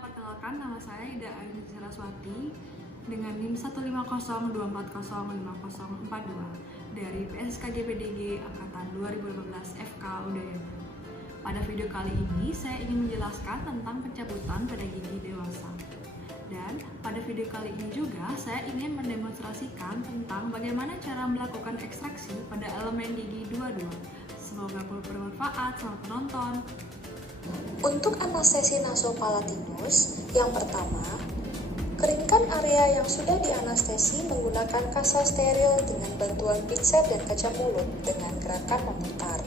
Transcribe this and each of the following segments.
perkenalkan nama saya Ida Aini Saraswati dengan NIM 15024055042 dari PSKJ-PDG Angkatan 2015 FK Udayana. Pada video kali ini saya ingin menjelaskan tentang pencabutan pada gigi dewasa. Dan pada video kali ini juga saya ingin mendemonstrasikan tentang bagaimana cara melakukan ekstraksi pada elemen gigi 22. Semoga bermanfaat, selamat menonton. Untuk anestesi nasopalatinus, yang pertama, keringkan area yang sudah dianestesi menggunakan kasa steril dengan bantuan pinset dan kaca mulut dengan gerakan memutar.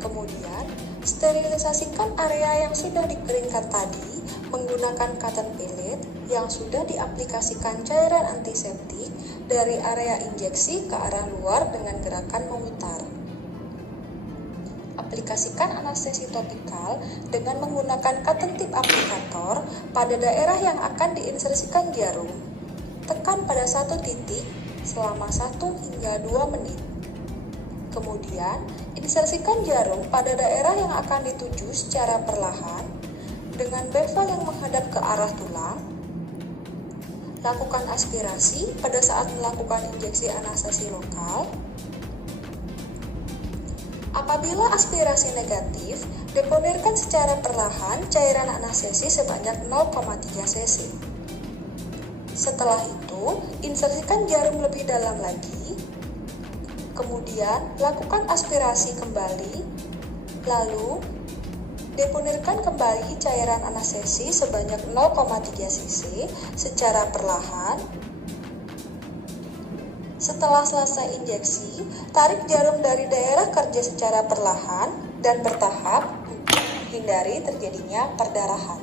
Kemudian, sterilisasikan area yang sudah dikeringkan tadi menggunakan cotton pellet yang sudah diaplikasikan cairan antiseptik dari area injeksi ke arah luar dengan gerakan memutar. Aplikasikan anestesi topikal dengan menggunakan cotton tip aplikator pada daerah yang akan diinsersikan jarum. Tekan pada satu titik selama 1 hingga 2 menit. Kemudian, insersikan jarum pada daerah yang akan dituju secara perlahan dengan bevel yang menghadap ke arah tulang. Lakukan aspirasi pada saat melakukan injeksi anestesi lokal. Apabila aspirasi negatif, deponirkan secara perlahan cairan anestesi sebanyak 0,3 cc. Setelah itu, insersikan jarum lebih dalam lagi. Kemudian, lakukan aspirasi kembali. Lalu, deponirkan kembali cairan anestesi sebanyak 0,3 cc secara perlahan. Setelah selesai injeksi, tarik jarum dari daerah kerja secara perlahan dan bertahap untuk menghindari terjadinya perdarahan.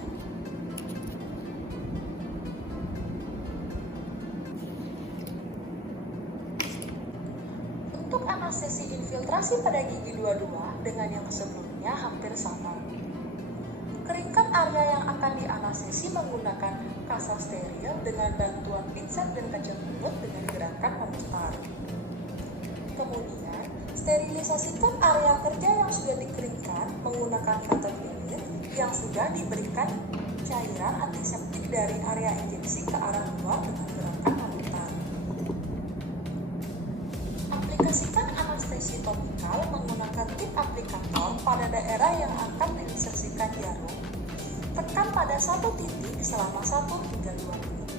Untuk anestesi infiltrasi pada gigi 22 dengan yang sebelumnya hampir sama. Keringkan area yang akan dianestesi menggunakan kasa steril dengan bantuan pinset dan kaca mulut dengan gerakan memutar. Kemudian, sterilisasikan area kerja yang sudah dikeringkan menggunakan cotton pellet yang sudah diberikan cairan antiseptik dari area injeksi ke arah luar dengan gerakan memutar. Aplikasikan anestesi topikal menggunakan tip aplikator pada daerah yang akan diinsersikan jarum. Tekan pada satu titik selama 1 hingga 2 menit.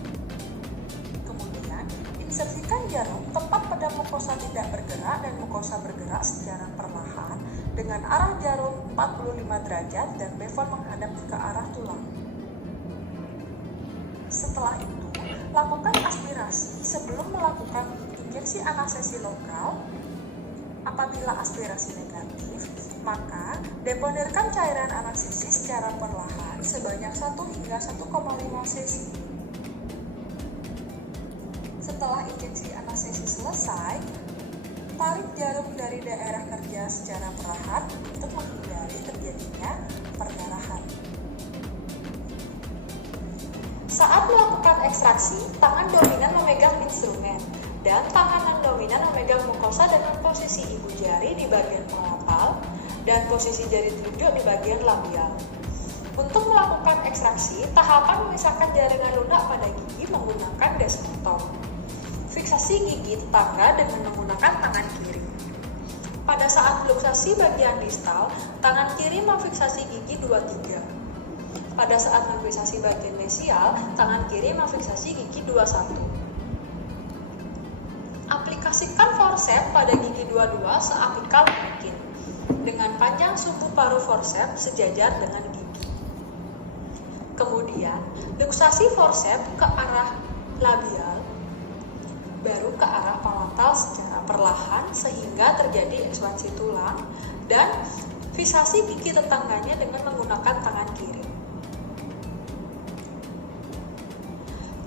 Kemudian, insersikan jarum tepat pada mukosa tidak bergerak dan mukosa bergerak secara perlahan dengan arah jarum 45 derajat dan bevel menghadap ke arah tulang. Setelah itu, lakukan aspirasi sebelum melakukan injeksi anestesi lokal. Apabila aspirasi negatif, maka deponirkan cairan anestesi secara perlahan sebanyak 1 hingga 1,5 cc. Setelah injeksi anestesi selesai, tarik jarum dari daerah kerja secara perlahan untuk menghindari terjadinya perdarahan. Saat melakukan ekstraksi, tangan dominan memegang instrumen dan tangan non dominan memegang mukosa dengan posisi ibu jari di bagian pengapal dan posisi jari telunjuk di bagian labial. Untuk melakukan ekstraksi, tahapan memisahkan jaringan lunak pada gigi menggunakan desmotor. Fiksasi gigi tetangga dengan menggunakan tangan kiri. Pada saat luksasi bagian distal, tangan kiri memfiksasi gigi 23. Pada saat memfiksasi bagian mesial, tangan kiri memfiksasi gigi 21. Aplikasikan forceps pada gigi 22 seapikal mungkin, dengan panjang sumbu paru forceps sejajar dengan gigi. Kemudian, luksasi forceps ke arah labial, baru ke arah palatal secara perlahan sehingga terjadi ekspansi tulang, dan fiksasi gigi tetangganya dengan menggunakan tangan kiri.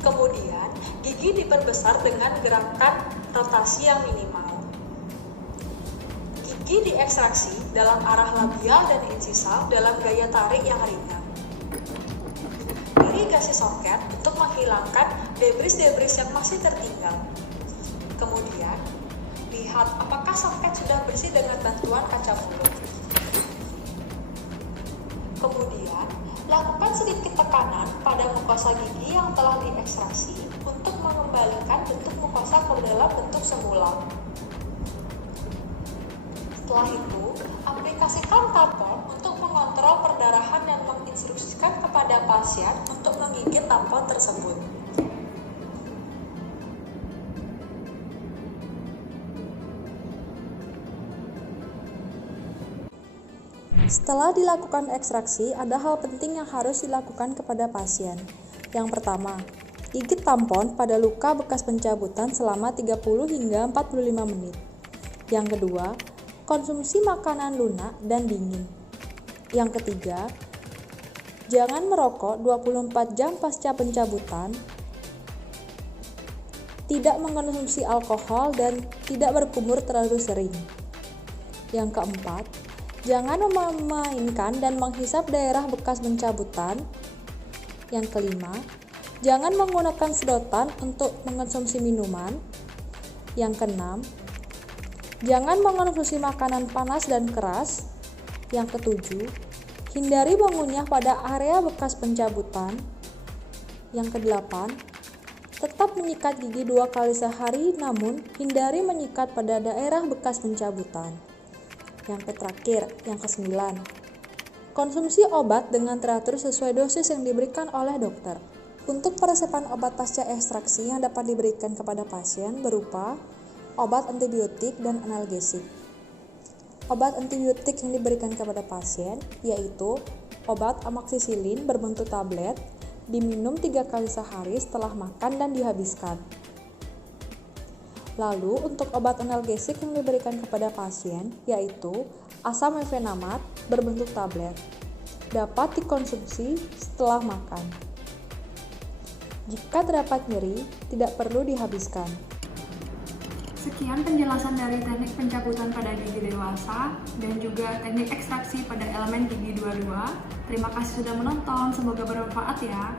Kemudian, gigi diperbesar dengan gerakan rotasi yang minimal. Gigi diekstraksi dalam arah labial dan insisal dalam gaya tarik yang ringan. Irigasi soket untuk menghilangkan debris-debris yang masih tertinggal. Kemudian, lihat apakah soket sudah bersih dengan bantuan kaca mulut. Kemudian, Lakukan sedikit tekanan pada mukosa gigi yang telah diekstraksi untuk mengembalikan bentuk mukosa ke dalam bentuk semula. Setelah itu, aplikasikan tampon untuk mengontrol perdarahan dan menginstruksikan kepada pasien untuk menggigit tampon tersebut. Setelah dilakukan ekstraksi, ada hal penting yang harus dilakukan kepada pasien. Yang pertama, gigit tampon pada luka bekas pencabutan selama 30 hingga 45 menit. Yang kedua, konsumsi makanan lunak dan dingin. Yang ketiga, jangan merokok 24 jam pasca pencabutan, tidak mengkonsumsi alkohol dan tidak berkumur terlalu sering. Yang keempat, jangan memainkan dan menghisap daerah bekas pencabutan. Yang kelima, jangan menggunakan sedotan untuk mengonsumsi minuman. Yang keenam, jangan mengonsumsi makanan panas dan keras. Yang ketujuh, hindari mengunyah pada area bekas pencabutan. Yang kedelapan, tetap menyikat gigi 2 kali sehari, namun hindari menyikat pada daerah bekas pencabutan. Yang terakhir, yang kesembilan, konsumsi obat dengan teratur sesuai dosis yang diberikan oleh dokter. Untuk peresepan obat pasca ekstraksi yang dapat diberikan kepada pasien berupa obat antibiotik dan analgesik. Obat antibiotik yang diberikan kepada pasien yaitu obat amoxicillin berbentuk tablet, diminum 3 kali sehari setelah makan dan dihabiskan. Lalu, untuk obat analgesik yang diberikan kepada pasien yaitu asam mefenamat berbentuk tablet, dapat dikonsumsi setelah makan. Jika terdapat nyeri, tidak perlu dihabiskan. Sekian penjelasan dari teknik pencabutan pada gigi dewasa dan juga teknik ekstraksi pada elemen gigi 22. Terima kasih sudah menonton, semoga bermanfaat ya.